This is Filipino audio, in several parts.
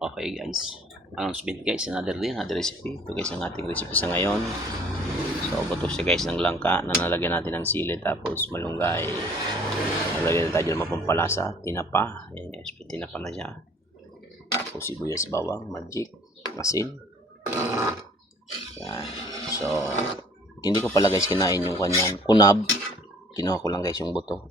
Okay guys, announcement guys, another recipe. Ito guys ang ating recipe sa ngayon. So buto siya guys ng langka na nalagyan natin ng sili, tapos malunggay. Nalagyan tayo ng mapampalasa, tinapa. Ayan guys, tinapa na siya. Tapos sibuyas, bawang, magic, asin. Ayan. So hindi ko pala guys kinain yung kanyang kunab. Kinuha ko lang guys yung buto.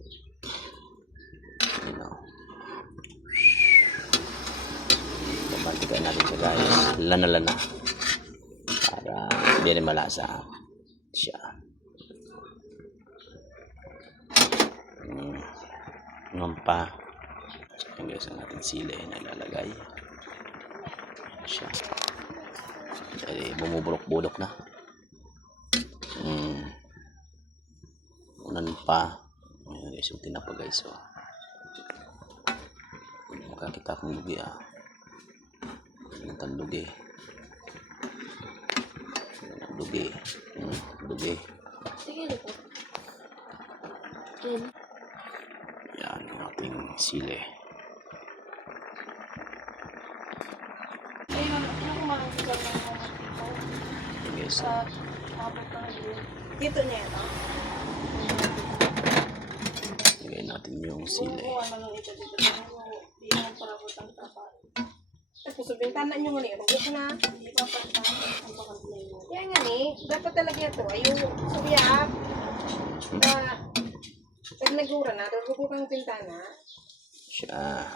Pagkakain natin siya guys, lana-lana para hindi rin malasa siya. Nampa yung guys ang ating sili na ilalagay siya. Dahil bumuburok-burok na. Unan pa. Ayan guys, yung tinapa guys. So, makakita akong lugi ang lugi. Lugi. Yan ang ating sili. Guys, dito niya ito. lagay natin yung sili. Tapos bintana nyo nga ni rugok na. Kaya nga ni, dapat talaga ito ay yung suyak na pag nagura na, rugok ang bintana siya.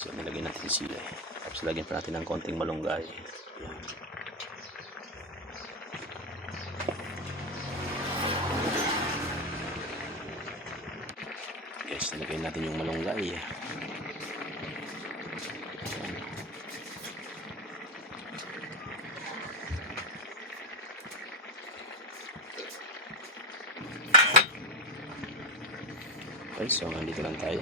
So nilagay natin yung sili. Tapos lagyan pa natin ng konting malunggay. Yan. Guys, nilagay natin yung malunggay. Okay, so nandito lang tayo.